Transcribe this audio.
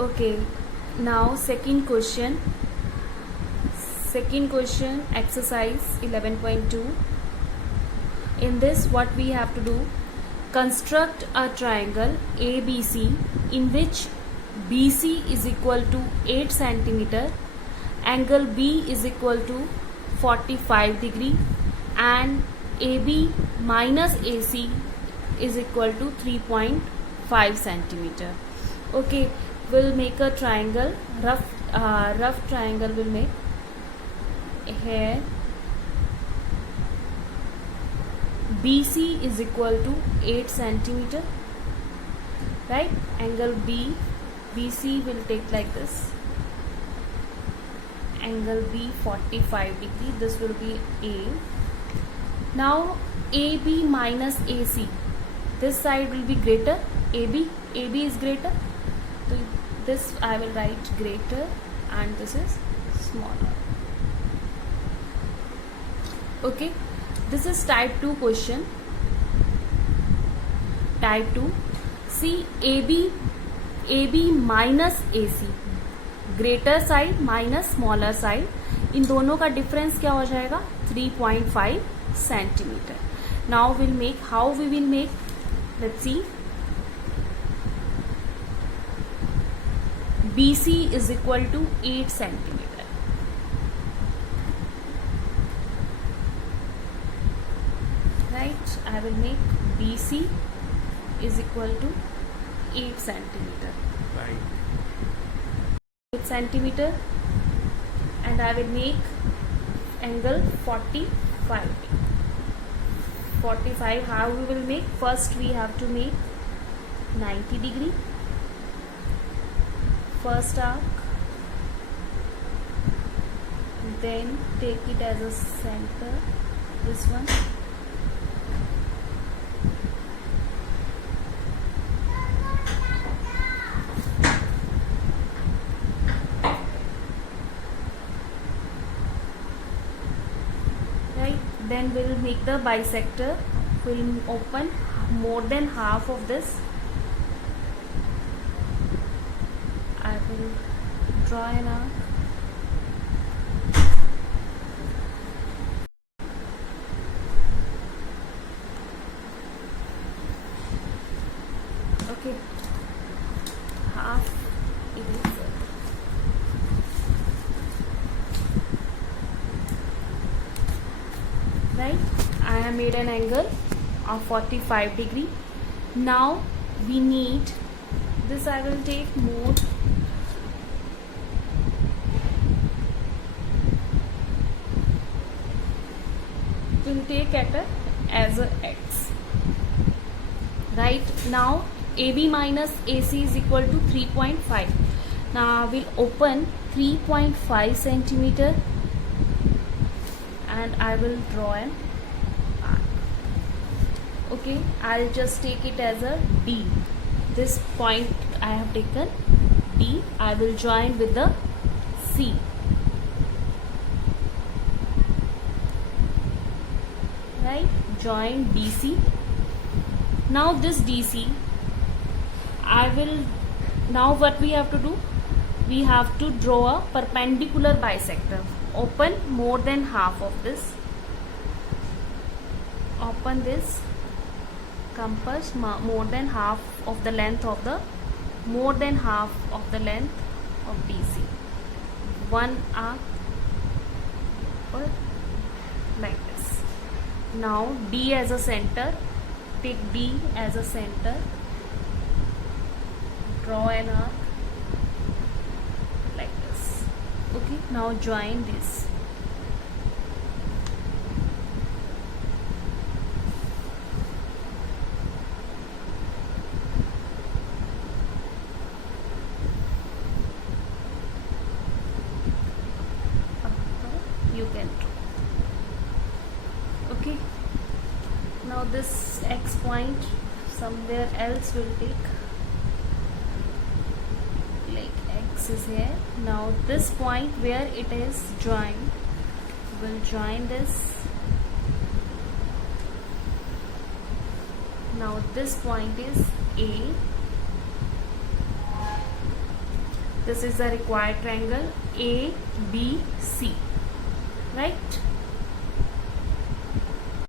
Okay, now second question exercise 11.2. In this, what we have to do, construct a triangle ABC in which BC is equal to 8 centimeter, angle B is equal to 45 degree, and AB minus AC is equal to 3.5 centimeter. Okay, we'll make a triangle, rough triangle will make here. BC is equal to 8 centimeter, right? Angle BC will take like this. Angle B 45 degree. This will be A. Now AB minus AC. This side will be greater. AB is greater. So this I will write greater, and this is smaller. Okay. This is type 2 question. Type 2. See, AB minus AC, greater side minus smaller side, इन दोनों का difference क्या हो जाएगा? 3.5 centimetre. Now will make, how we will make, let's see. BC is equal to 8 centimeter. Right, I will make BC is equal to 8 centimeter. Right. 8 centimeter, and I will make angle 45. 45. How we will make? First we have to make 90 degree. First arc, then take it as a center. This one. Then we'll make the bisector. We'll open more than half of this. I will draw an arc. Okay, half eraser. Right, I have made an angle of 45 degree. Now we need this. I will take more. We'll take as a X. Right, now AB minus AC is equal to 3.5. Now we'll open 3.5 centimeter. And I will draw an arc. Okay, I'll just take it as a D. This point I have taken D. I will join with the C. Right, join DC. Now this DC, now what we have to do? We have to draw a perpendicular bisector. Open more than half of this. Open this compass more than half of the length of DC. One arc like this. Now D as a center. Take D as a center. Draw an arc. Okay, now join this. You can draw. Okay, now this X point somewhere else will take. Is here. Now this point where it is joined, will join this. Now this point is A, this is the required triangle ABC.